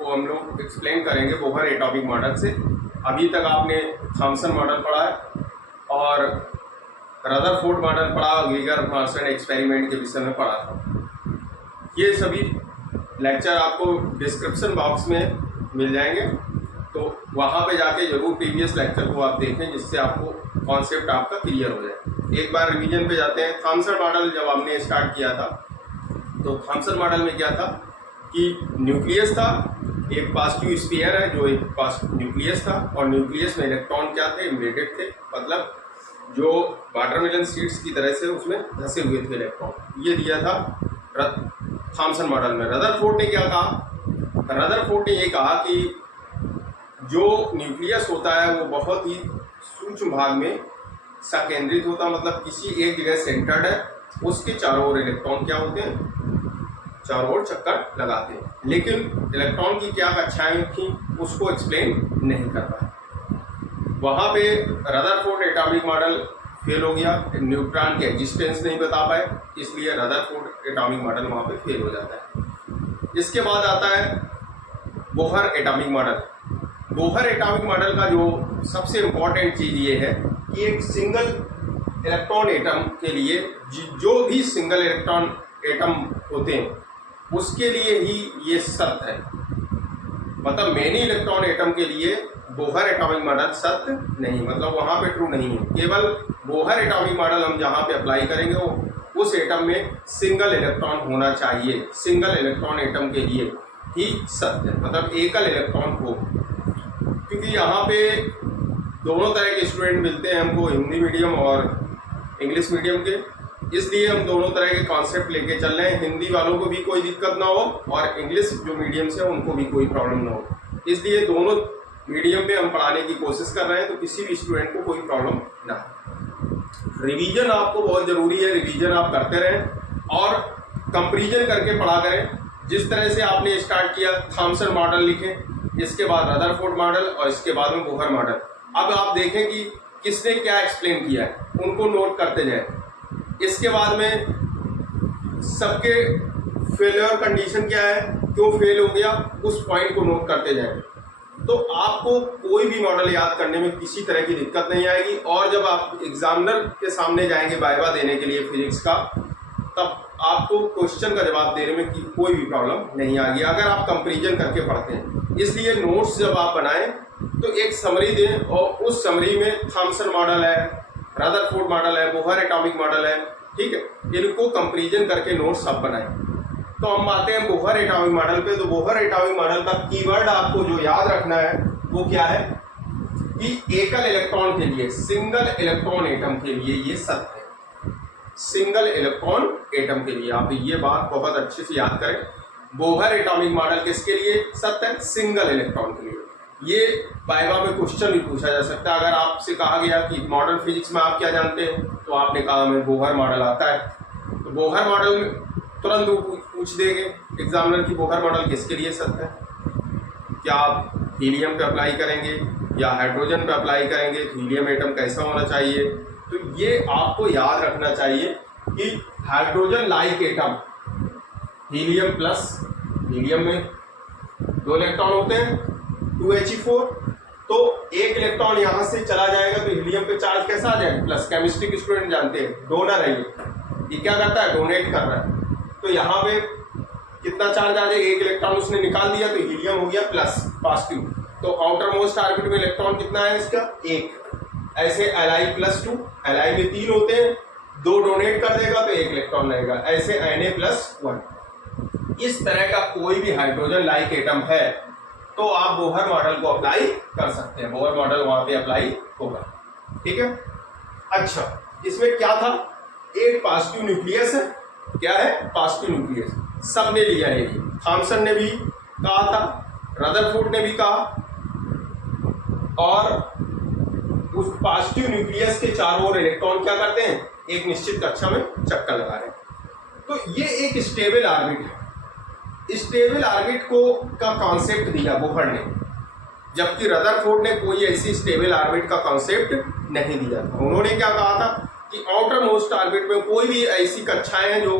को हम लोग एक्सप्लेन करेंगे बोहर एटॉमिक मॉडल से। अभी तक आपने थॉमसन मॉडल पढ़ा है और रदरफोर्ड मॉडल पढ़ा, वीगर मार्सन एक्सपेरिमेंट के विषय में पढ़ा था। ये सभी लेक्चर आपको डिस्क्रिप्शन बॉक्स में मिल जाएंगे, तो वहाँ पे जाके जरूर प्रीवियस लेक्चर को आप देखें, जिससे आपको कॉन्सेप्ट आपका क्लियर हो जाए। एक बार रिवीजन पे जाते हैं। थॉमसन मॉडल जब हमने स्टार्ट किया था, तो थॉमसन मॉडल में क्या था कि न्यूक्लियस था, एक पॉजिटिव स्फीयर है जो एक न्यूक्लियस था, और न्यूक्लियस में इलेक्ट्रॉन क्या थे, एम्बेडेड थे, मतलब जो वाटरमेलन सीड्स की तरह से उसमें धंसे हुए थे इलेक्ट्रॉन। ये दिया था थॉमसन मॉडल में। रदरफोर्ड ने क्या कहा? रदरफोर्ड ने ये कहा कि जो न्यूक्लियस होता है वो बहुत ही सूक्ष्म भाग में संकेंद्रित होता, मतलब किसी एक जगह सेंटर्ड है, उसके चारों ओर इलेक्ट्रॉन क्या होते हैं, चारों ओर चक्कर लगाते हैं। लेकिन इलेक्ट्रॉन की क्या कक्षाएं थी उसको एक्सप्लेन नहीं कर पाए। वहाँ पे रदरफोर्ड एटॉमिक मॉडल फेल हो गया, न्यूट्रॉन की एग्जिस्टेंस नहीं बता पाए, इसलिए रदरफोर्ड एटॉमिक मॉडल वहाँ पे फेल हो जाता है। इसके बाद आता है Bohr atomic model. Bohr atomic model का जो सबसे इम्पॉर्टेंट चीज़ ये है कि एक सिंगल इलेक्ट्रॉन एटम के लिए जो भी सिंगल इलेक्ट्रॉन एटम होते हैं उसके लिए ही ये सत्य है, मतलब मेनी इलेक्ट्रॉन एटम के लिए बोहर एटॉमिक मॉडल सत्य नहीं, मतलब वहाँ पे ट्रू नहीं है। केवल बोहर एटॉमिक मॉडल हम जहाँ पे अप्लाई करेंगे वो उस एटम में सिंगल इलेक्ट्रॉन होना चाहिए, सिंगल इलेक्ट्रॉन एटम के लिए ही सत्य है, मतलब एकल इलेक्ट्रॉन हो। क्योंकि यहाँ पे दोनों तरह के स्टूडेंट मिलते हैं हमको, हिंदी मीडियम और इंग्लिश मीडियम के, इसलिए हम दोनों तरह के कॉन्सेप्ट लेके चल रहे हैं। हिंदी वालों को भी कोई दिक्कत ना हो और इंग्लिश जो मीडियम से उनको भी कोई प्रॉब्लम ना हो, इसलिए दोनों मीडियम में हम पढ़ाने की कोशिश कर रहे हैं, तो किसी भी स्टूडेंट को कोई प्रॉब्लम ना हो। रिवीजन आपको बहुत ज़रूरी है, रिवीजन आप करते रहें और कंपेरिजन करके पढ़ा करें। जिस तरह से आपने स्टार्ट किया, थॉमसन मॉडल लिखें, इसके बाद रदरफोर्ड मॉडल और इसके बाद में बोहर मॉडल। अब आप देखें कि किसने क्या एक्सप्लेन किया है, उनको नोट करते जाएं। इसके बाद में सबके फेलियर कंडीशन क्या है, क्यों फेल हो गया, उस पॉइंट को नोट करते जाएं, तो आपको कोई भी मॉडल याद करने में किसी तरह की दिक्कत नहीं आएगी। और जब आप एग्जामिनर के सामने जाएंगे वाइवा देने के लिए फिजिक्स का, तब आपको क्वेश्चन का जवाब देने में कोई भी प्रॉब्लम नहीं आएगी, अगर आप कंपैरिजन करके पढ़ते हैं। इसलिए नोट्स जब आप बनाएं तो एक समरी दें, और उस समरी में थॉमसन मॉडल है, रदरफोर्ड मॉडल है, बोहर एटॉमिक मॉडल है, ठीक है, इनको कंपैरिजन करके नोट्स आप बनाएं। तो हम आते हैं बोहर एटॉमिक मॉडल पे। तो बोहर एटॉमिक मॉडल का कीवर्ड आपको जो याद रखना है वो क्या है कि एकल इलेक्ट्रॉन के लिए, सिंगल इलेक्ट्रॉन एटम के लिए ये सत्य है, सिंगल इलेक्ट्रॉन एटम के लिए। आप ये बात बहुत अच्छे से याद करें। बोहर एटॉमिक मॉडल किसके लिए सत्य है? सिंगल इलेक्ट्रॉन के लिए। ये वाइवा में क्वेश्चन भी पूछा जा सकता है। अगर आपसे कहा गया कि मॉडर्न फिजिक्स में आप क्या जानते हैं, तो आपने कहा हमें बोहर मॉडल आता है, तो बोहर मॉडल में तुरंत वो पूछ देंगे एग्जामिनर की बोहर मॉडल किसके लिए सत्य है। क्या आप हीलियम पे अप्लाई करेंगे या हाइड्रोजन पे अप्लाई करेंगे, तो हीलियम एटम कैसा होना चाहिए। तो ये आपको याद रखना चाहिए कि hydrogen like atom, helium plus, helium में 2 इलेक्ट्रॉन होते हैं 2He4, तो एक इलेक्ट्रॉन यहाँ से चला जाएगा तो हीलियम पे चार्ज कैसा आ जाएगा, प्लस। केमिस्ट्री के स्टूडेंट जानते हैं, डोनर है ये क्या करता है, डोनेट कर रहा है। तो यहाँ पे कितना चार्ज आ जाएगा, एक इलेक्ट्रॉन उसने निकाल दिया तो हीलियम हो गया प्लस, पॉजिटिव। तो आउटर मोस्ट ऑर्बिट में इलेक्ट्रॉन कितना है इसका, 1। ऐसे Li+2, Li में 3 होते हैं, 2 डोनेट कर देगा तो 1 इलेक्ट्रॉन रहेगा, ऐसे Na+1। इस तरह का कोई भी हाइड्रोजन लाइक एटम है तो आप बोहर मॉडल को अप्लाई कर सकते हैं, बोहर मॉडल वहां पे अप्लाई होगा, ठीक है। अच्छा, इसमें क्या था, एक पॉजिटिव न्यूक्लियस है, क्या है, पॉजिटिव न्यूक्लियस। सबने लिया है, थॉमसन ने भी कहा था, रदरफोर्ड ने भी कहा, और उस पॉजिटिव न्यूक्लियस के चारों ओर इलेक्ट्रॉन क्या करते हैं, एक निश्चित कक्षा में चक्कर लगा रहे हैं। तो ये एक स्टेबल ऑर्बिट है। स्टेबल ऑर्बिट को का कॉन्सेप्ट दिया बोहर ने, जबकि रदरफोर्ड ने कोई ऐसी स्टेबल ऑर्बिट का कॉन्सेप्ट नहीं दिया था। उन्होंने क्या कहा था कि आउटर मोस्ट ऑर्बिट में कोई भी ऐसी कक्षाएं हैं जो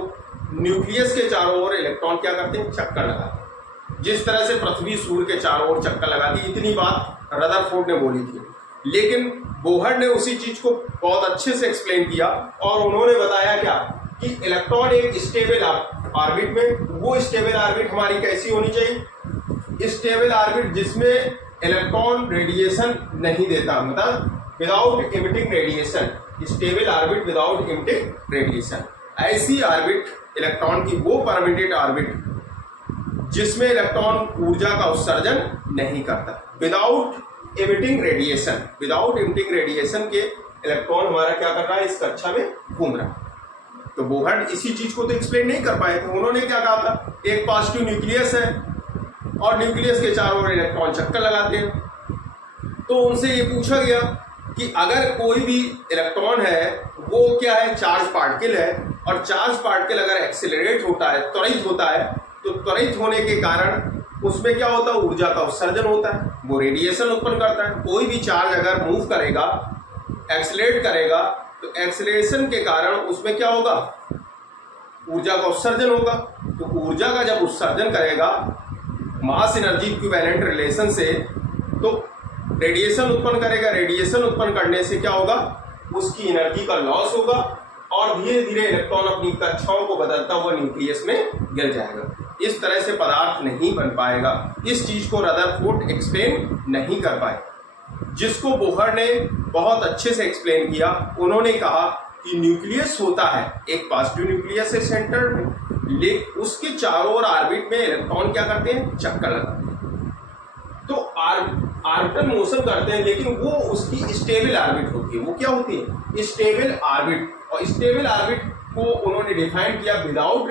न्यूक्लियस के चारों ओर इलेक्ट्रॉन क्या करते हैं, चक्कर लगाते हैं। जिस तरह से पृथ्वी सूर्य के चारों ओर चक्कर लगाती, इतनी बात रदरफोर्ड ने बोली थी। लेकिन बोहर ने उसी चीज को बहुत अच्छे से एक्सप्लेन किया और उन्होंने बताया क्या कि इलेक्ट्रॉन एक स्टेबल ऑर्बिट में, वो स्टेबल ऑर्बिट हमारी कैसी होनी चाहिए, स्टेबल ऑर्बिट जिसमें इलेक्ट्रॉन रेडिएशन नहीं देता, मतलब without emitting radiation, stable orbit without emitting radiation. ऐसी ऑर्बिट इलेक्ट्रॉन की वो परमिटेड ऑर्बिट जिसमें इलेक्ट्रॉन ऊर्जा का उत्सर्जन नहीं करता, without emitting radiation. Without emitting radiation के इलेक्ट्रॉन हमारा क्या कर रहा है, इस कक्षा में घूम रहा है। तो बोहर इसी चीज को तो एक्सप्लेन नहीं कर पाए थे। उन्होंने क्या कहा था, एक पॉजिटिव न्यूक्लियस है और न्यूक्लियस के चारों ओर इलेक्ट्रॉन चक्कर लगाते हैं। तो उनसे ये पूछा गया कि अगर कोई भी इलेक्ट्रॉन है वो क्या है, चार्ज पार्टिकल है, और चार्ज पार्टिकल अगर एक्सेलरेट होता है, त्वरित होता है, तो त्वरित होने के कारण उसमें क्या होता है, ऊर्जा का उत्सर्जन होता है, वो रेडिएशन उत्पन्न करता है। कोई भी चार्ज अगर मूव करेगा, एक्सेलरेट करेगा, तो एक्सेलरेशन के कारण उसमें क्या होगा, ऊर्जा का उत्सर्जन होगा। तो ऊर्जा का जब उत्सर्जन करेगा मास एनर्जी इक्विवेलेंट रिलेशन से, तो रेडिएशन उत्पन्न करेगा। रेडिएशन उत्पन्न करने से क्या होगा, उसकी एनर्जी का लॉस होगा और धीरे धीरे इलेक्ट्रॉन अपनी कक्षाओं को बदलता हुआ न्यूक्लियस में गिर जाएगा। इस तरह से पदार्थ नहीं बन पाएगा। इस चीज को रदरफोर्ड एक्सप्लेन नहीं कर पाए, जिसको बोहर ने बहुत अच्छे से एक्सप्लेन किया। उन्होंने कहा कि न्यूक्लियस होता है, एक पॉजिटिव न्यूक्लियस है सेंटर में, लेकिन उसके चारों ओर ऑर्बिट में इलेक्ट्रॉन क्या करते हैं, चक्कर लगाते हैं। तो ऑर्बिटल मोशन करते हैं, लेकिन वो उसकी स्टेबल ऑर्बिट होती है। वो क्या होती है, स्टेबल ऑर्बिट। और स्टेबल ऑर्बिट को उन्होंने डिफाइन किया without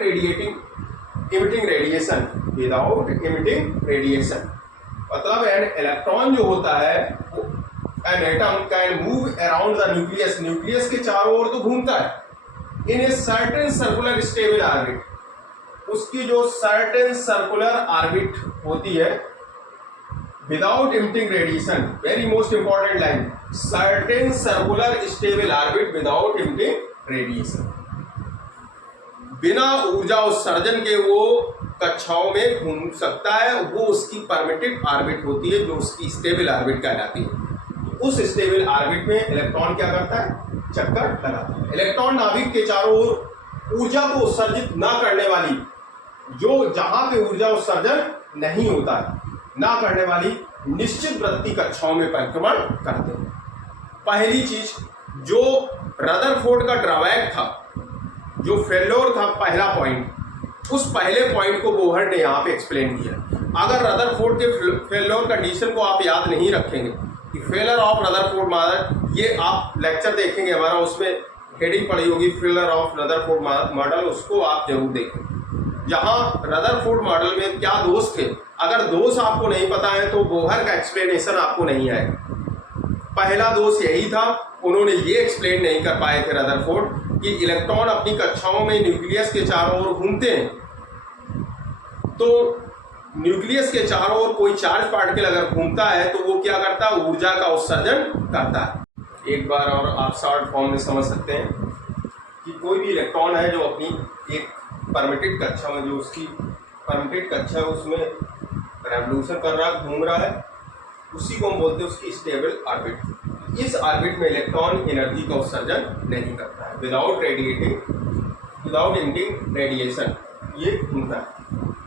emitting radiation, without emitting radiation. मतलब एन इलेक्ट्रॉन जो होता है वो an atom can move around the nucleus, nucleus के चारों ओर तो घूमता है in a certain circular stable orbit. उसकी जो सर्टेन सर्कुलर ऑर्बिट होती है without emitting radiation, very most important line, certain circular stable orbit without emitting radiation. बिना ऊर्जा उत्सर्जन के वो कक्षाओं में घूम सकता है, वो उसकी परमिटेड ऑर्बिट होती है, जो उसकी स्टेबल ऑर्बिट कहलाती है। उस स्टेबल ऑर्बिट में इलेक्ट्रॉन क्या करता है, चक्कर लगाता है। इलेक्ट्रॉन नाभिक के चारों ओर ऊर्जा को उत्सर्जित ना करने वाली, जो जहां पे ऊर्जा उत्सर्जन नहीं होता है, ना करने वाली निश्चित वृत्तीय कक्षाओं में परिक्रमण करते हैं। पहली चीज जो रदरफोर्ड का ड्रॉबैक था, जो फेल्योर था, पहला पॉइंट, उस पहले पॉइंट को बोहर ने यहाँ पे एक्सप्लेन किया। अगर रदरफोर्ड के फेल्योर कंडीशन को आप याद नहीं रखेंगे कि फेलर ऑफ रदरफोर्ड मॉडल, ये आप लेक्चर देखेंगे हमारा, उसमें हेडिंग पड़ी होगी फेलर ऑफ रदरफोर्ड मॉडल, उसको आप जरूर देखें। जहाँ रदरफोर्ड मॉडल में क्या दोष थे, अगर दोष आपको नहीं पता है तो बोहर का एक्सप्लेनेशन आपको नहीं आएगा। पहला दोष यही था, उन्होंने ये एक्सप्लेन नहीं कर पाए थे रदरफोर्ड कि इलेक्ट्रॉन अपनी कक्षाओं में न्यूक्लियस के चारों ओर घूमते हैं, तो न्यूक्लियस के चारों ओर कोई चार्ज पार्टिकल अगर घूमता है तो वो क्या करता है, ऊर्जा का उत्सर्जन करता है। एक बार और आप शॉर्ट फॉर्म में समझ सकते हैं कि कोई भी इलेक्ट्रॉन है जो अपनी एक परमिटेड कक्षा में, जो उसकी परमिटेड कक्षा है उसमें रेवोल्यूशन कर रहा है, घूम रहा है, उसी को हम बोलते हैं उसकी स्टेबल ऑर्बिट। इस ऑर्बिट में इलेक्ट्रॉन एनर्जी का उत्सर्जन नहीं करता है, विदाउट इमिटिंग रेडिएशन ये घूमता है,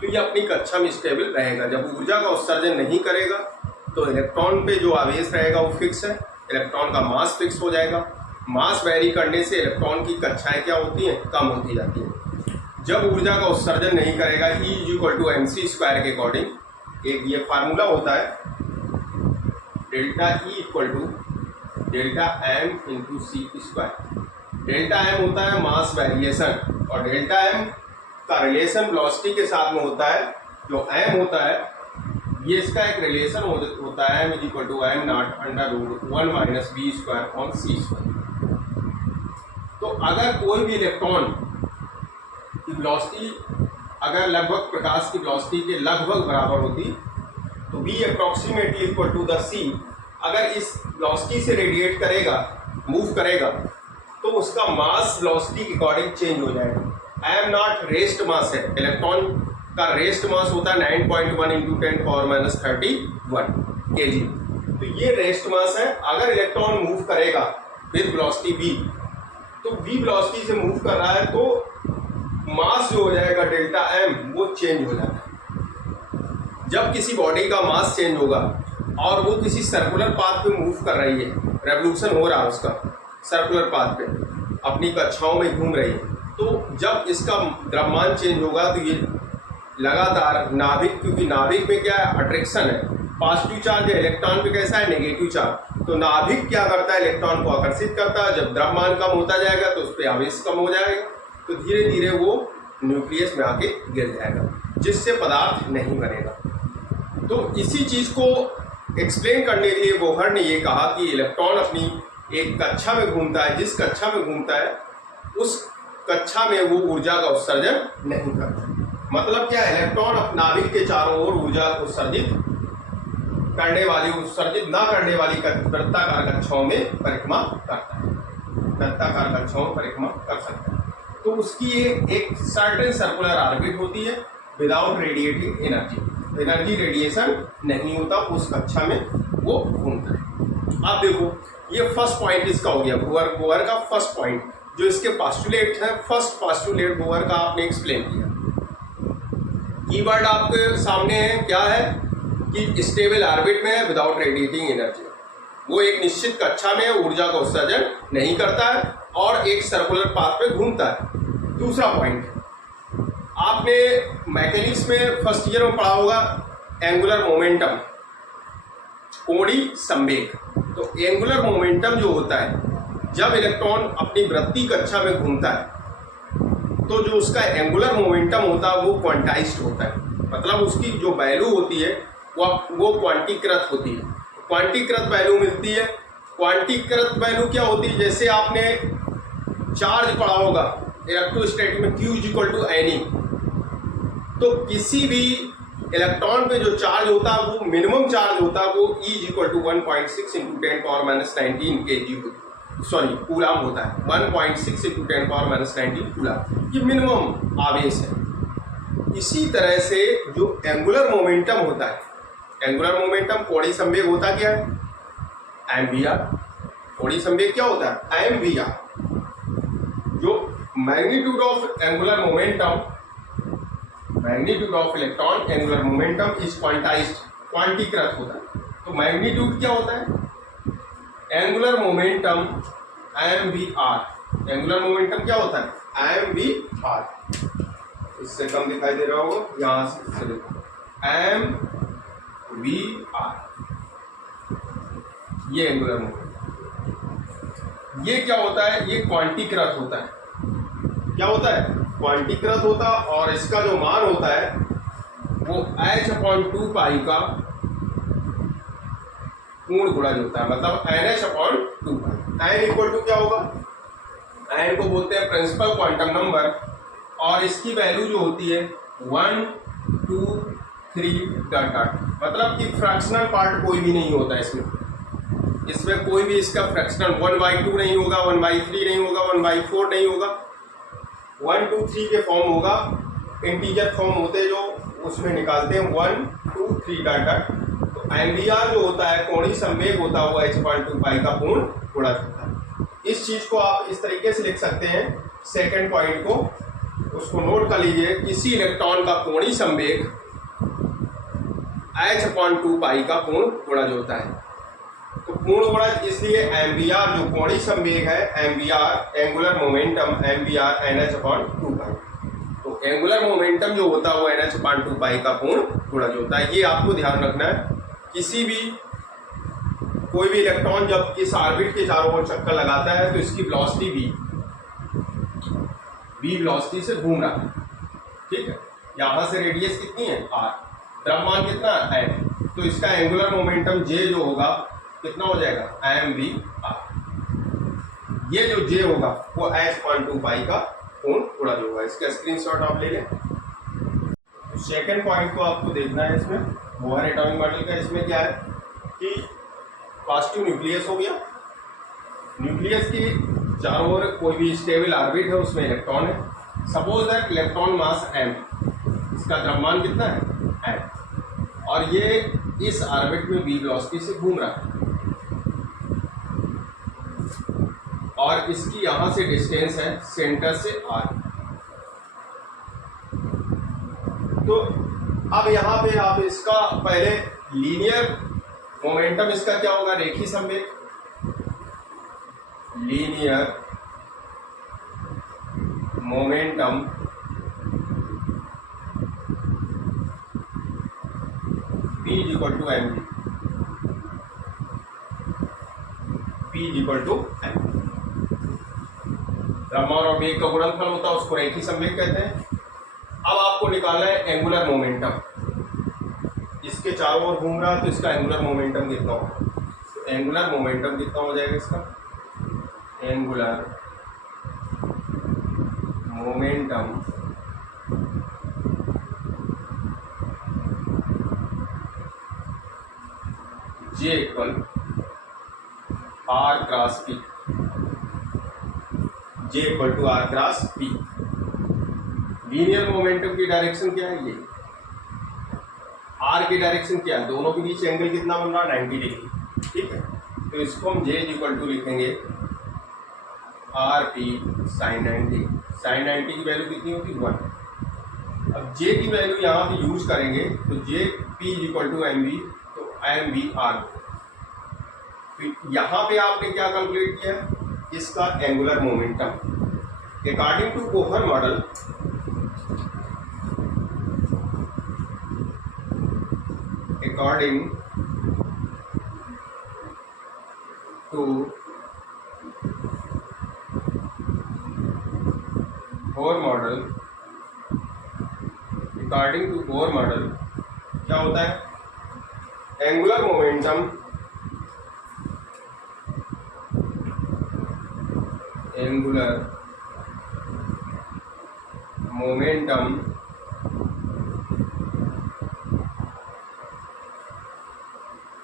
तो ये अपनी कक्षा में स्टेबल रहेगा। जब ऊर्जा का उत्सर्जन नहीं करेगा तो इलेक्ट्रॉन पे जो आवेश रहेगा वो फिक्स है, इलेक्ट्रॉन का मास फिक्स हो जाएगा। मास वेरी करने से इलेक्ट्रॉन की कक्षाएं क्या होती हैं, कम होती जाती हैं। जब ऊर्जा का उत्सर्जन नहीं करेगा, E=mc² के अकॉर्डिंग एक ये फार्मूला होता है, delta E = delta m × c²। Delta m होता है मास वेरिएशन और डेल्टा m का रिलेशन वेलोसिटी के साथ में होता है। जो m होता है ये इसका एक रिलेशन होता है, m = m0 √1 - v²/c²। तो अगर कोई भी इलेक्ट्रॉन की वेलोसिटी अगर लगभग प्रकाश की वेलोसिटी के लगभग बराबर होती तो v = c, अगर इस वेलोसिटी से रेडिएट करेगा, मूव करेगा, तो उसका मास वेलोसिटी के अकॉर्डिंग चेंज हो जाएगा। m0 रेस्ट मास है, इलेक्ट्रॉन का रेस्ट मास होता है 9.1 इंटू 10⁻31 kg। तो ये रेस्ट मास है। अगर इलेक्ट्रॉन मूव करेगा विद वेलोसिटी v, तो v वेलोसिटी से मूव कर रहा है तो मास जो हो जाएगा डेल्टा m वो चेंज हो जाता है। जब किसी बॉडी का मास चेंज होगा और वो किसी सर्कुलर पाथ पे मूव कर रही है, रेवोल्यूशन हो रहा है उसका सर्कुलर पाथ पे, अपनी कक्षाओं में घूम रही है, तो जब इसका द्रव्यमान चेंज होगा तो ये लगातार नाभिक, क्योंकि नाभिक में क्या है, अट्रैक्शन है, पॉजिटिव चार्ज है, इलेक्ट्रॉन पे कैसा है, नेगेटिव चार्ज, तो नाभिक क्या करता है, इलेक्ट्रॉन को आकर्षित करता है। जब द्रव्यमान कम होता जाएगा तो उस पर आवेश कम हो जाएगा, तो धीरे धीरे वो न्यूक्लियस में आके गिर जाएगा, जिससे पदार्थ नहीं बनेगा। तो इसी चीज को एक्सप्लेन करने के लिए बोहर ने ये कहा कि इलेक्ट्रॉन अपनी एक कक्षा में घूमता है, जिस कक्षा में घूमता है उस कक्षा में वो ऊर्जा का उत्सर्जन नहीं करता। मतलब क्या, इलेक्ट्रॉन नाभिक के चारों ओर ऊर्जा उत्सर्जित उत्सर्जित ना करने वाली वृत्ताकार कक्षाओं में परिक्रमा करता है, वृत्ताकार कक्षाओं में परिक्रमा कर सकता है। तो उसकी एक सर्टेन सर्कुलर ऑर्बिट होती है without radiating energy, energy radiation नहीं होता, उस कक्षा में वो घूमता है। आप देखो ये फर्स्ट पॉइंट इसका हो गया, बोहर का फर्स्ट पॉइंट, जो इसके पास्टुलेट है। फर्स्ट पास्टुलेट बोहर का आपने एक्सप्लेन किया। कीवर्ड आपके सामने है, क्या है कि स्टेबल ऑर्बिट में है विदाउट रेडिएटिंग एनर्जी, वो एक निश्चित कक्षा में ऊर्जा का उत्सर्जन नहीं करता है और एक सर्कुलर पाथ पे घूमता है। दूसरा पॉइंट, आपने मैकेनिक्स में फर्स्ट ईयर में पढ़ा होगा एंगुलर मोमेंटम, कोणीय संवेग। तो एंगुलर मोमेंटम जो होता है, जब इलेक्ट्रॉन अपनी वृत्तीय कक्षा में घूमता है तो जो उसका एंगुलर मोमेंटम होता है वो क्वांटाइज्ड होता है, मतलब उसकी जो वैल्यू होती है वो क्वांटीकृत होती है, क्वांटीकृत वैल्यू मिलती है। क्वांटीकृत वैल्यू क्या होती है, जैसे आपने चार्ज पढ़ा होगा इलेक्ट्रोस्टैटिक में Q = Ne, तो किसी भी इलेक्ट्रॉन पे जो चार्ज होता है वो मिनिमम चार्ज होता है वो E = 1.6 × 10⁻19 kg कूलाम होता है, 1.6 × 10⁻19 कूलाम, ये मिनिमम आवेश है। इसी तरह से जो एंगुलर मोमेंटम होता है, एंगुलर मोमेंटम कोणीय संवेग होता क्या है, एमवीआर। कोणीय संवेग क्या होता है, एमवीआर। जो magnitude of angular momentum, magnitude of electron angular momentum is quantized, क्वांटीकृत होता है। तो मैग्नीट्यूड क्या होता है, angular momentum MVR. Angular momentum क्या होता है, एमवीआर। इससे कम दिखाई दे रहा होगा, यहां से देखो एमवीआर, ये एंगुलर मोमेंटम। ये क्या होता है, ये क्वांटीकृत होता है। क्या होता है, क्वांटीकृत होता, और इसका जो मान होता है वो h/2π का पूर्ण गुणज होता है, मतलब NH/2π। n = क्या होगा, n को बोलते हैं प्रिंसिपल क्वांटम नंबर, और इसकी वैल्यू जो होती है 1, 2, 3 ... मतलब कि फ्रैक्शनल पार्ट कोई भी नहीं होता इसमें कोई भी इसका फ्रैक्शनल 1/2 नहीं होगा, 1/3 नहीं होगा, 1/4 नहीं होगा, 1, 2, 3 के फॉर्म होगा। इंटीजर फॉर्म होते जो उसमें निकालते हैं 1, 2, 3 ... तो एमवीआर जो होता है, कोणीय संवेग होता है, वो h/2π का पूर्ण गुणज होता है। इस चीज को आप इस तरीके से लिख सकते हैं, सेकंड पॉइंट को उसको नोट कर लीजिए, किसी इलेक्ट्रॉन का कोणीय संवेग h/2π का पूर्ण गुणज होता है। तो पूर्ण गुणज इसलिए एमवीआर जो कोणीय संवेग है, mvr angular momentum, mvr NH/2π। तो एंगुलर मोमेंटम जो होता है वो NH/2π का पूर्ण गुणज होता है। ये आपको ध्यान रखना है। किसी भी कोई भी इलेक्ट्रॉन जब इस ऑर्बिट के चारों ओर चक्कर लगाता है तो इसकी वेलोसिटी v वेलोसिटी से घूम रहा है, ठीक है। यहाँ से रेडियस कितनी है, r, द्रव्यमान कितना है, m, तो इसका एंगुलर मोमेंटम j जो होगा कितना हो जाएगा, mvr। ये जो j होगा वो h/2π का पूर्ण गुणज होगा। इसका स्क्रीनशॉट आप ले लें। सेकेंड पॉइंट को आपको देखना है इसमें, बोहर एटॉमिक मॉडल का। इसमें क्या है कि पॉजिटिव न्यूक्लियस हो गया, न्यूक्लियस की चारों ओर कोई भी स्टेबल ऑर्बिट है, उसमें इलेक्ट्रॉन है। Suppose that electron mass m, इसका द्रव्यमान कितना है m, और ये इस ऑर्बिट में v वेलोसिटी से घूम रहा है, और इसकी यहां से डिस्टेंस है सेंटर से r। तो अब यहाँ पे आप इसका पहले लीनियर मोमेंटम इसका क्या होगा, रेखीय संवेग, linear momentum P is equal to M, P is equal to M. द्रव्यमान और वेग का गुणनफल होता है, उसको रेखीय संवेग कहते हैं। अब आपको निकालना है एंगुलर मोमेंटम, इसके चारों ओर घूम रहा है तो इसका एंगुलर मोमेंटम कितना होगा, तो एंगुलर मोमेंटम कितना हो जाएगा इसका, angular momentum J equal R cross P, J equal to R cross P। Linear momentum की डायरेक्शन क्या है, ये R की डायरेक्शन क्या है, दोनों के बीच एंगल कितना बन रहा है, 90 डिग्री, ठीक है। तो इसको हम J इक्वल टू लिखेंगे RP sin 90, sin 90 की वैल्यू कितनी होगी 1। अब J की वैल्यू यहाँ पे यूज करेंगे तो J P equal to MV, तो MV R। तो यहाँ पे आपने क्या कैलकुलेट किया, इसका angular momentum according to Bohr model. According to Bohr model, according to Bohr model क्या होता है, एंगुलर मोमेंटम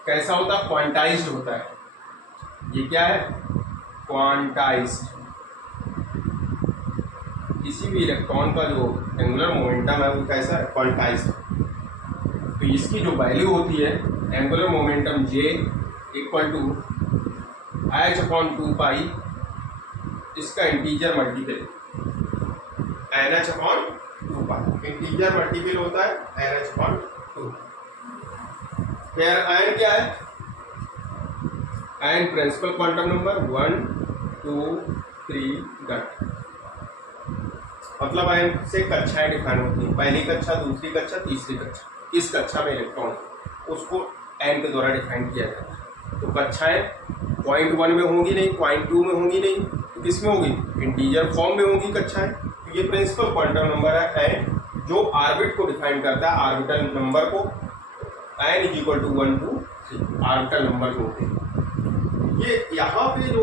कैसा होता है, क्वांटाइज्ड होता है। ये क्या है, क्वांटाइज्ड। किसी भी इलेक्ट्रॉन का जो एंगुलर मोमेंटम है वो कैसा है, क्वांटाइज्ड। तो इसकी जो वैल्यू होती है angular momentum J equal to h/2 इसका integer multiple NH/2, integer multiple होता है NH/2। फिर आयन क्या है, आयन प्रिंसिपल क्वांटम नंबर 1 2 3 डट, मतलब आयन से कक्षाएं डिफाइन होती हैं, पहली कक्षा, दूसरी कक्षा, तीसरी कक्षा। किस कक्षा में इलेक्ट्रॉन उसको एन के द्वारा डिफाइन किया जाता है। तो कक्षाएं पॉइंट 1 में होंगी नहीं, पॉइंट 2 में होंगी नहीं, तो किस में होगी, इंटीजर फॉर्म में होंगी कक्षाएं। तो ये प्रिंसिपल क्वांटम नंबर है एन, जो ऑर्बिट को डिफाइन करता है, ऑर्बिटल नंबर को। n is equal to 1 2 3 orbital number जो होते हैं। ये यहाँ पे जो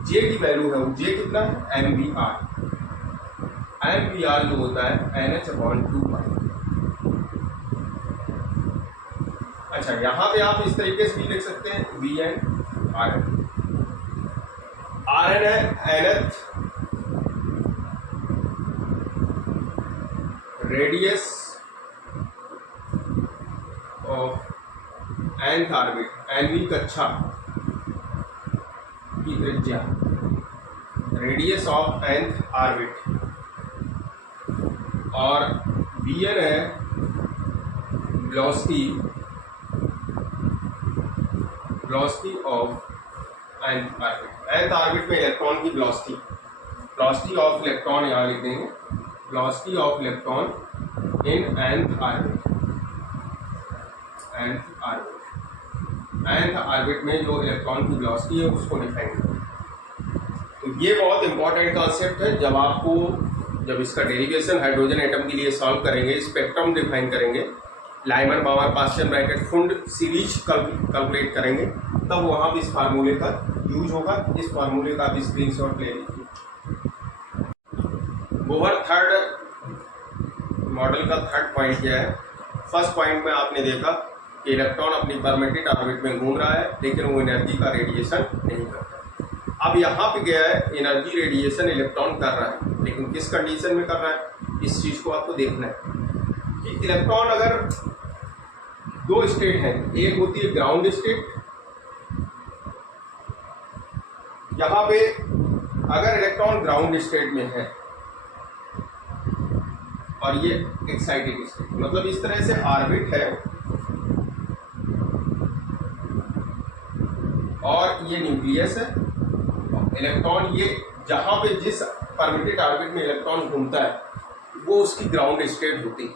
J की वैल्यू है वो J कितना है, MVR। MVR जो होता है NH/2। अच्छा, यहाँ पे आप इस तरीके से भी लिख सकते हैं VN RN। RN है nth radius of nth orbit, nवीं कक्षा की त्रिज्या, रेडियस ऑफ nth ऑर्बिट। और Vn है velocity of nth orbit. nth orbit में इलेक्ट्रॉन की वेलोसिटी ऑफ इलेक्ट्रॉन यहाँ लिख देंगे, velocity of electron in nth orbit. nth orbit में जो इलेक्ट्रॉन की वेलोसिटी है उसको डिफाइन करें। तो ये बहुत इंपॉर्टेंट कॉन्सेप्ट है। जब इसका डेरिवेशन हाइड्रोजन एटम के लिए सॉल्व करेंगे, स्पेक्ट्रम डिफाइन करेंगे, लाइमन बावर पास्चन ब्रैकेट फुंड सीरीज कैलकुलेट करेंगे, तब वहाँ भी इस फार्मूले का यूज होगा। इस फार्मूले का भी स्क्रीनशॉट ले लीजिए। बोहर थर्ड मॉडल का थर्ड पॉइंट क्या है। फर्स्ट पॉइंट में आपने देखा कि इलेक्ट्रॉन अपनी परमिटेड ऑर्बिट में घूम रहा है, लेकिन वो एनर्जी का रेडिएशन नहीं करता। अब यहाँ पे गया है, एनर्जी रेडिएशन इलेक्ट्रॉन कर रहा है, लेकिन किस कंडीशन में कर रहा है, इस चीज़ को आपको देखना है। कि इलेक्ट्रॉन अगर दो स्टेट हैं, एक होती है ग्राउंड स्टेट, यहाँ पे अगर इलेक्ट्रॉन ग्राउंड स्टेट में है और ये एक्साइटेड स्टेट, मतलब इस तरह से ऑर्बिट है और ये न्यूक्लियस है, इलेक्ट्रॉन ये जहाँ पे जिस परमिटेड ऑर्बिट में इलेक्ट्रॉन घूमता है वो उसकी ग्राउंड स्टेट होती है।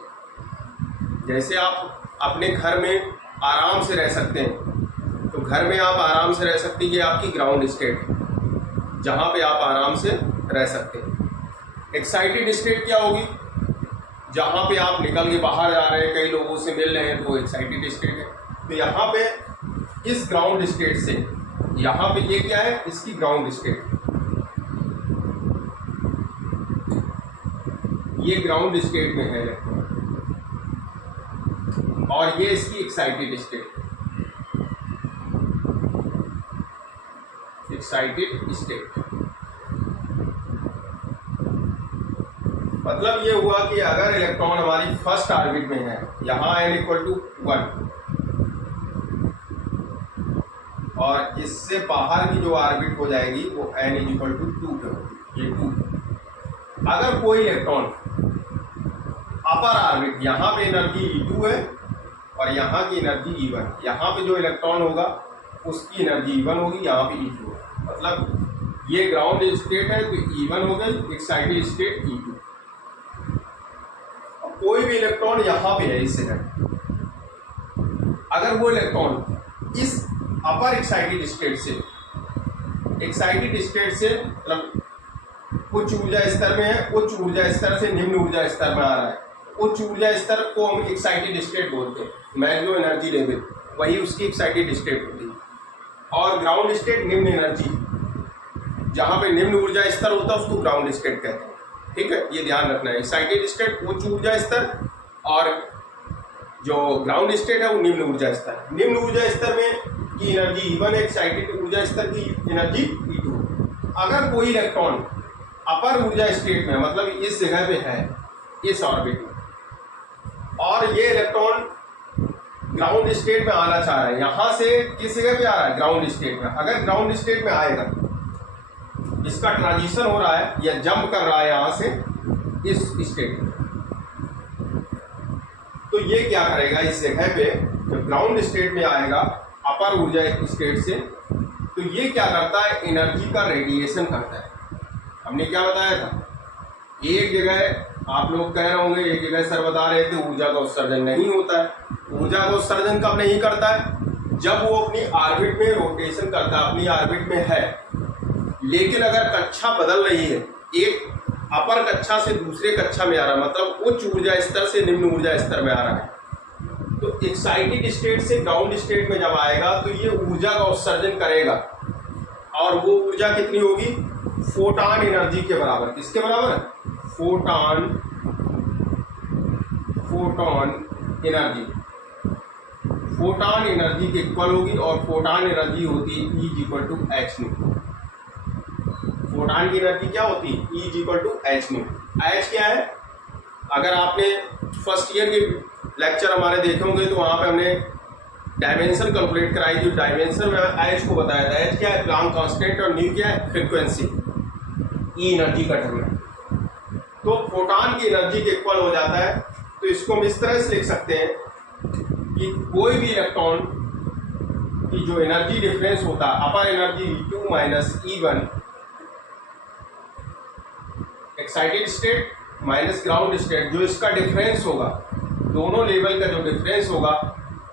जैसे आप अपने घर में आराम से रह सकते हैं, तो घर में आप आराम से रह सकते हैं, ये आपकी ग्राउंड स्टेट है जहाँ पे आप आराम से रह सकते हैं। एक्साइटेड स्टेट क्या होगी? जहाँ पे आप निकल के बाहर जा रहे हैं, कई लोगों से मिल रहे हैं, तो एक्साइटेड स्टेट है। तो यहाँ पे इस ग्राउंड स्टेट से यहाँ पे ये क्या है? इसकी ग्राउंड स्टेट, ये ग्राउंड स्टेट में है इलेक्ट्रॉन और ये इसकी एक्साइटेड स्टेट, एक्साइटेड स्टेट। मतलब ये हुआ कि अगर इलेक्ट्रॉन हमारी फर्स्ट ऑर्बिट में है, यहाँ n=1 और इससे बाहर की जो ऑर्बिट हो जाएगी वो n=2 पे होगी, ये 2। अगर कोई इलेक्ट्रॉन अपर ऑर्बिट, यहाँ पे एनर्जी E2 है और यहाँ की एनर्जी E1, यहाँ पे जो इलेक्ट्रॉन होगा उसकी एनर्जी E1 होगी, यहाँ पे E2 है, मतलब ये ग्राउंड स्टेट है तो E1 हो गई, एक्साइटेड स्टेट E2। अब कोई भी इलेक्ट्रॉन यहाँ पे है इस जगह, अगर वो इलेक्ट्रॉन इस अपर एक्साइटेड स्टेट से, एक्साइटेड स्टेट से मतलब उच्च ऊर्जा स्तर में है, उच्च ऊर्जा स्तर से निम्न ऊर्जा स्तर में आ रहा है, उच्च ऊर्जा स्तर को हम एक्साइटेड स्टेट बोलते हैं, मैक्सिमम एनर्जी लेवल, वही उसकी एक्साइटेड स्टेट होती है। और ग्राउंड स्टेट निम्न एनर्जी, जहाँ पे निम्न ऊर्जा स्तर होता है उसको ग्राउंड स्टेट कहते हैं। ठीक है, ये ध्यान रखना है। एक्साइटेड स्टेट उच्च ऊर्जा स्तर और जो ग्राउंड स्टेट है वो निम्न ऊर्जा स्तर। निम्न ऊर्जा स्तर में की एनर्जी E1 है, एक्साइटेड ऊर्जा स्तर की एनर्जी E2। अगर कोई इलेक्ट्रॉन अपर ऊर्जा स्टेट में, मतलब इस जगह पे है, इस ऑर्बिट में, और ये इलेक्ट्रॉन ग्राउंड स्टेट में आना चाह रहा है, यहाँ से किस जगह पे आ रहा है? ग्राउंड स्टेट में। अगर ग्राउंड स्टेट में आएगा, इसका ट्रांजिशन हो रहा है या जंप कर रहा है यहाँ से इस स्टेट में, तो ये क्या करेगा? इस जगह पे जब ग्राउंड स्टेट में आएगा अपर ऊर्जा स्टेट से, तो ये क्या करता है? एनर्जी का रेडिएशन करता है। हमने क्या बताया था? एक जगह आप लोग कह रहे होंगे, एक जगह सर बता रहे थे ऊर्जा का उत्सर्जन नहीं होता है। ऊर्जा का उत्सर्जन कब नहीं करता है? जब वो अपनी ऑर्बिट में रोटेशन करता है, अपनी ऑर्बिट में है, लेकिन अगर कक्षा बदल रही है, एक अपर कक्षा से दूसरे कक्षा में आ रहा है, मतलब उच्च ऊर्जा स्तर से निम्न ऊर्जा स्तर में आ रहा है, तो एक्साइटेड स्टेट से ग्राउंड स्टेट में जब आएगा तो ये ऊर्जा का उत्सर्जन करेगा, और वो ऊर्जा कितनी होगी? फोटॉन एनर्जी के बराबर। किसके बराबर? फोटॉन एनर्जी, फोटॉन एनर्जी के इक्वल होगी, और फोटॉन एनर्जी होती है E=hν। फोटॉन की एनर्जी क्या होती है? E=hν। H क्या है? अगर आपने फर्स्ट ईयर के लेक्चर हमारे देखे होंगे तो वहाँ पे हमने डायमेंशन कैलकुलेट कराई थी। डायमेंशन में H को बताया था। H क्या है? प्लांक कांस्टेंट, और न्यू क्या है? फ्रीक्वेंसी। E एनर्जी का टर्म है। तो फोटॉन की एनर्जी के इक्वल हो जाता है। तो इसको हम इस तरह से लिख सकते हैं कि कोई भी इलेक्ट्रॉन की जो एनर्जी डिफरेंस होता है, upper energy E2 minus E1, excited state minus ground state, जो इसका डिफरेंस होगा, दोनों लेवल का जो डिफरेंस होगा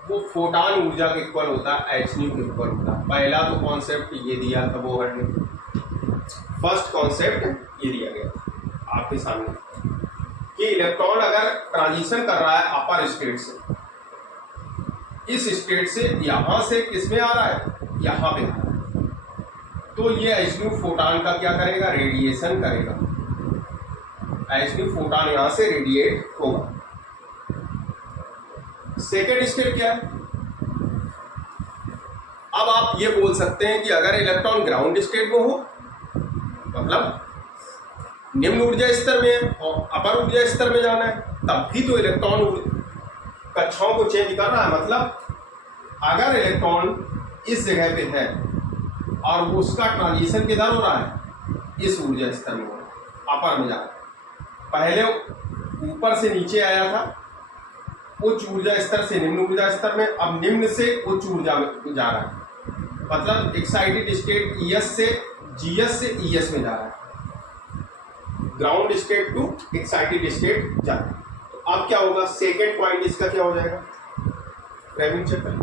वो फोटॉन ऊर्जा के इक्वल होता है, hν के इक्वल होता है। पहला तो कॉन्सेप्ट ये दिया था बोहर ने, फर्स्ट कॉन्सेप्ट ये दिया गया आपके सामने कि इलेक्ट्रॉन अगर ट्रांजिशन कर रहा है अपर स्टेट से, इस स्टेट से यहाँ से किस में आ रहा है? यहाँ पे आ रहा है, तो ये hν फोटॉन का क्या करेगा? रेडिएशन करेगा। hν फोटॉन यहाँ से रेडिएट होगा। सेकेंड स्टेप क्या है? अब आप ये बोल सकते हैं कि अगर इलेक्ट्रॉन ग्राउंड स्टेट में हो, मतलब निम्न ऊर्जा स्तर में और अपर ऊर्जा स्तर में जाना है, तब भी तो इलेक्ट्रॉन कक्षाओं को चेंज कर रहा है। मतलब अगर इलेक्ट्रॉन इस जगह पे है और वो उसका ट्रांजिशन किधर हो रहा है, इस ऊर्जा स्तर में हो रहा है, अपर में जा रहा है। पहले ऊपर से नीचे आया था, उच्च ऊर्जा स्तर से निम्न ऊर्जा स्तर में, अब निम्न से उच्च ऊर्जा में जा रहा है। मतलब एक्साइटेड स्टेट ईएस से जीएस से ईएस में जा रहा है, ground state to excited state जा रहा है। तो अब क्या होगा, सेकेंड पॉइंट इसका क्या हो जाएगा, फ्रेमिंग चेक करें।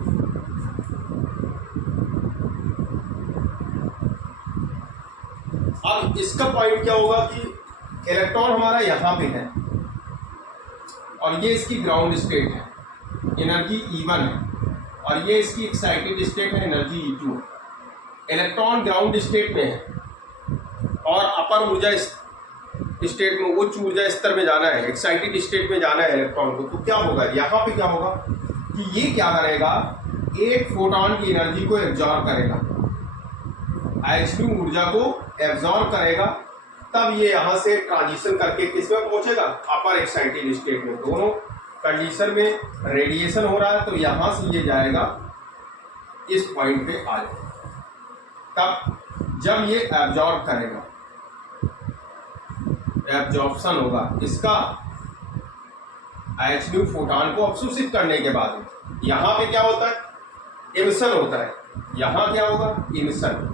अब इसका पॉइंट क्या होगा कि इलेक्ट्रॉन हमारा यहां पे है और ये इसकी ग्राउंड स्टेट है, एनर्जी E1 है, और ये इसकी एक्साइटेड स्टेट है, एनर्जी E2 है। इलेक्ट्रॉन ग्राउंड स्टेट में है और अपर ऊर्जा स्टेट में, उच्च ऊर्जा स्तर में जाना है, एक्साइटेड स्टेट में जाना है इलेक्ट्रॉन को। तो क्या होगा यहाँ पे, क्या होगा कि ये क्या करेगा, एक फोटॉन की एनर्जी को एब्जॉर्ब करेगा, hν ऊर्जा को एब्जॉर्ब करेगा, तब ये यहाँ से ट्रांजिशन करके किस में पहुंचेगा, अपर एक्साइटेड स्टेट में। दोनों कंडीशन में रेडिएशन हो रहा है, तो यहाँ से ये जाएगा इस पॉइंट पे आ जाएगा। तब जब ये एब्जॉर्ब करेगा, एब्जॉर्प्शन होगा इसका hν फोटॉन को अवशोषित करने के बाद, यहाँ पे क्या होता है, इमिशन होता है। यहाँ क्या होगा, इमिशन,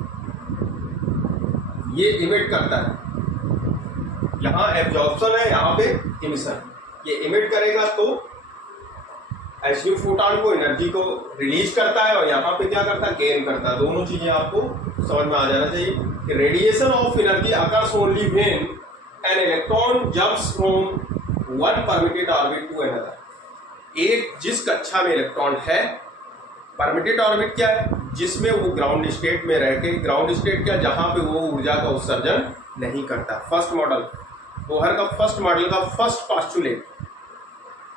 ये इमिट करता है। यहाँ एब्जॉर्प्शन है, यहाँ पे इमिशन। ये इमिट करेगा तो hν फोटॉन को, एनर्जी को रिलीज करता है, और यहाँ पे क्या करता है, गेन करता है। दोनों चीजें आपको समझ में आ जाना चाहिए कि radiation of energy occurs only when an electron jumps from one permitted orbit to another. एक जिस कक्षा में इलेक्ट्रॉन है, परमिटेड ऑर्बिट क्या है, जिसमें वो ग्राउंड स्टेट में रह के, ग्राउंड स्टेट क्या, जहां पे वो ऊर्जा का उत्सर्जन नहीं करता। फर्स्ट मॉडल, बोहर का फर्स्ट मॉडल का फर्स्ट पास्टुलेट,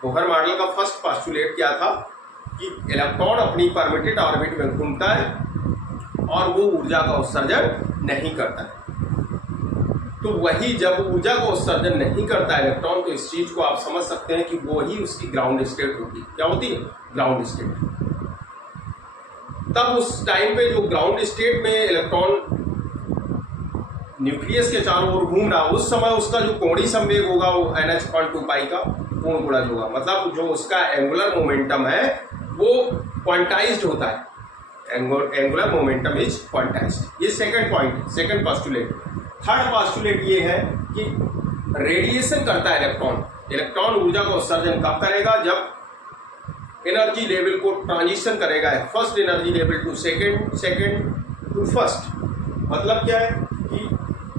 बोहर मॉडल का फर्स्ट पास्टुलेट क्या था कि इलेक्ट्रॉन अपनी परमिटेड ऑर्बिट में घूमता है और वो ऊर्जा का उत्सर्जन नहीं करता है। तो वही जब ऊर्जा का उत्सर्जन नहीं करता है इलेक्ट्रॉन, तो इस चीज को आप समझ सकते हैं कि वो ही उसकी ग्राउंड स्टेट होती है। क्या होती है, ग्राउंड स्टेट। तब उस टाइम पे जो ग्राउंड स्टेट में इलेक्ट्रॉन न्यूक्लियस के चारों ओर घूम रहा, उस समय उसका जो कोणीय संवेग होगा वो NH/2π का पूर्ण गुणज होगा। मतलब जो उसका एंगुलर मोमेंटम है वो क्वांटाइज्ड होता है, एंगुलर मोमेंटम इज क्वांटाइज्ड। ये second point, second postulate. Third postulate ये है कि रेडिएशन करता है इलेक्ट्रॉन। इलेक्ट्रॉन ऊर्जा का उत्सर्जन कब करेगा, जब एनर्जी लेवल को ट्रांजिशन करेगा, first energy level to second, second to first. मतलब क्या है कि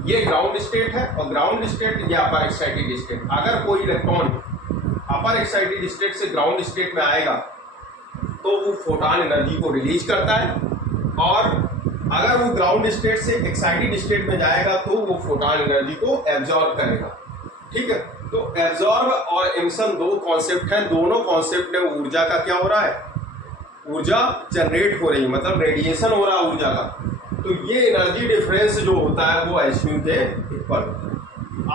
ये ग्राउंड स्टेट है और ग्राउंड स्टेट ये अपर एक्साइटेड स्टेट। अगर कोई इलेक्ट्रॉन अपर एक्साइटेड स्टेट से ग्राउंड स्टेट में आएगा तो वो फोटॉन एनर्जी को रिलीज करता है, और अगर वो ग्राउंड स्टेट से एक्साइटेड स्टेट में जाएगा तो वो फोटॉन एनर्जी को एब्जॉर्ब करेगा। ठीक है, तो एब्जॉर्ब और एमिशन दो कॉन्सेप्ट हैं। दोनों कॉन्सेप्ट में ऊर्जा का क्या हो रहा है, ऊर्जा जनरेट हो रही है, मतलब रेडिएशन हो रहा है ऊर्जा का। तो ये एनर्जी डिफरेंस जो होता है वो hν के इक्वल होता है।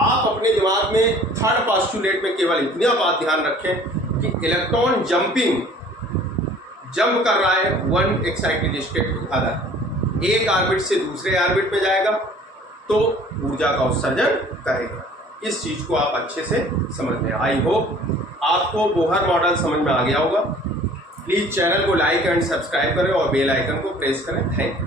आप अपने दिमाग में थर्ड पोस्टुलेट में केवल इतनी बात ध्यान रखें कि इलेक्ट्रॉन जंप कर रहा है one excited state to other, एक ऑर्बिट से दूसरे ऑर्बिट में जाएगा तो ऊर्जा का उत्सर्जन करेगा। इस चीज को आप अच्छे से समझ लें। आई होप आपको बोहर मॉडल समझ में आ गया होगा। प्लीज चैनल को लाइक एंड सब्सक्राइब करें और बेल आइकन को प्रेस करें। Thank you.